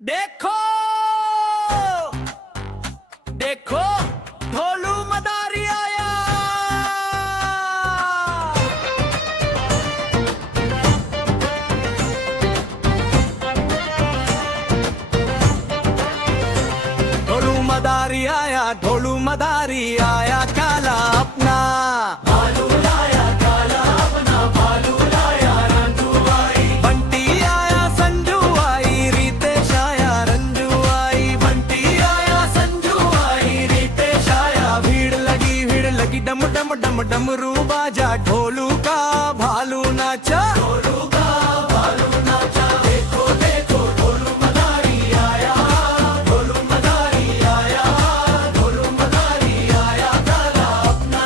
देखो देखो ढोलू मदारी आया। ढोलू मदारी आया, ढोलू मदारी आया, काला अपना भालू लाया, काला अपना भालू लाया। रंजू आई, बंटी आया, संजू आई, रितेश आया, रंजू आई, बंटी आया, संजू आई, रितेश आया। भीड़ लगी डम डम डम डमरू बाजा, ढोलू का भालू नाचा, ढोलू का भालू नाचा। देखो देखो ढोलू मदारी आया, ढोलू मदारी आया, ढोलू मदारी आया, काला अपना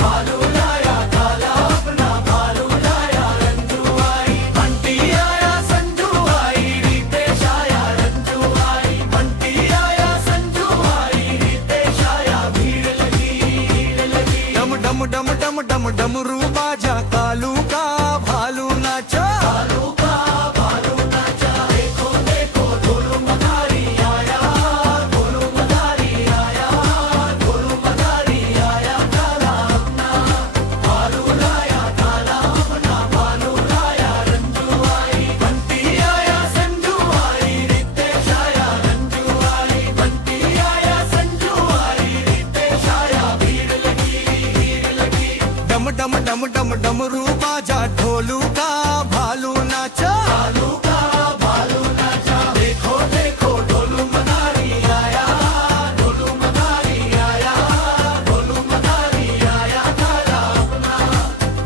भालू लाया, काला अपना भालू लाया। रंजू आई, बंटी आया, संजू आई, रितेश आया, रंजू आई, बंटी आया, संजू आई, रितेश आया। भीड़ लगी डम डम डम डम डम डमरू बाजा, कालू का भालू नाचा, कालू का भालू नाचा। देखो देखो ढोलू मदारी आया, ढोलू मदारी आया, ढोलू मदारी आया, काला अपना भालू लाया, काला अपना भालू लाया। रंजू आई, बंटी आया, संजू आई, रितेश आया, रंजू आई, बंटी आया, संजू आई, रितेश आया। भीड़ लगी डम डम डम डम डमरू बाजा, ढोलू का भालू नाचा, भालू का भालू नाचा। देखो देखो ढोलू मदारी आया, ढोलू मदारी आया, ढोलू मदारी आया, काला अपना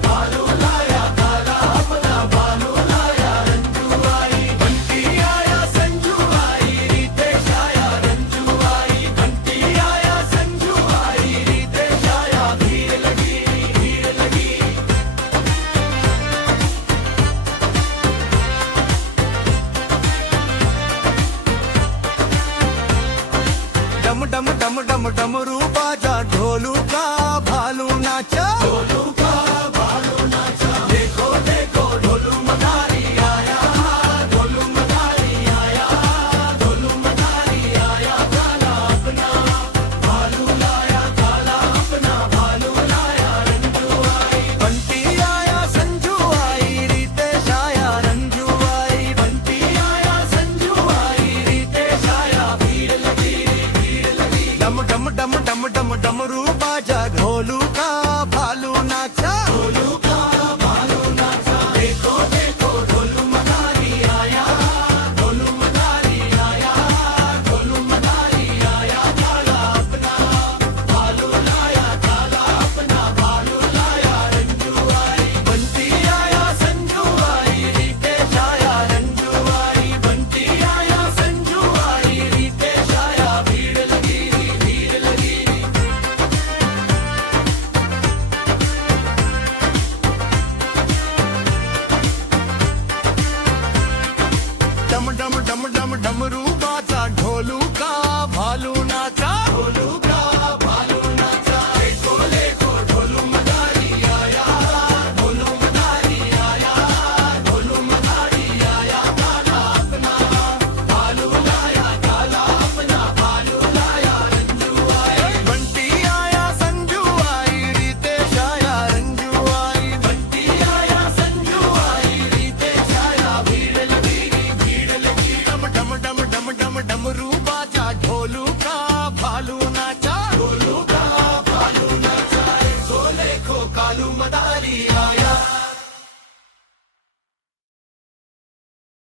भालू लाया, काला अपना भालू लाया। रंजू आई, बंटी आया, संजू आई, रितेश आया, रंजू आई, बंटी आया, संजू आई, रितेश आया। भीड़ लगी डम डम डम डम डमरू बाजा, ढोलू का भालू नाचा, ढोलू का भालू नाचा। देखो देखो ढोलू मदारी आया, ढोलू मदारी आया, ढोलू मदारी आया, काला अपना भालू लाया, काला अपना भालू लाया। रंजू आई, बंटी आया, संजू आई, रितेश आया, रंजू आई, बंटी आया, संजू आई, रितेश आया। भीड़ लगी डम डम डम डम डम डमरू बाजा, ढोलू का भालू नाचा, ढोलू का भालू नाचा। देखो देखो ढोलू मदारी आया, ढोलू मदारी आया, ढोलू मदारी आया, काला अपना भालू लाया, काला अपना भालू लाया। रंजू आई, बंटी आया, संजू आई, रितेश आया, रंजू आई, बंटी आया, संजू आई, रितेश आया। भीड़ लगी डम डम डम डम डमरू बाजा, ढोलू का भालू नाचा, ढोलू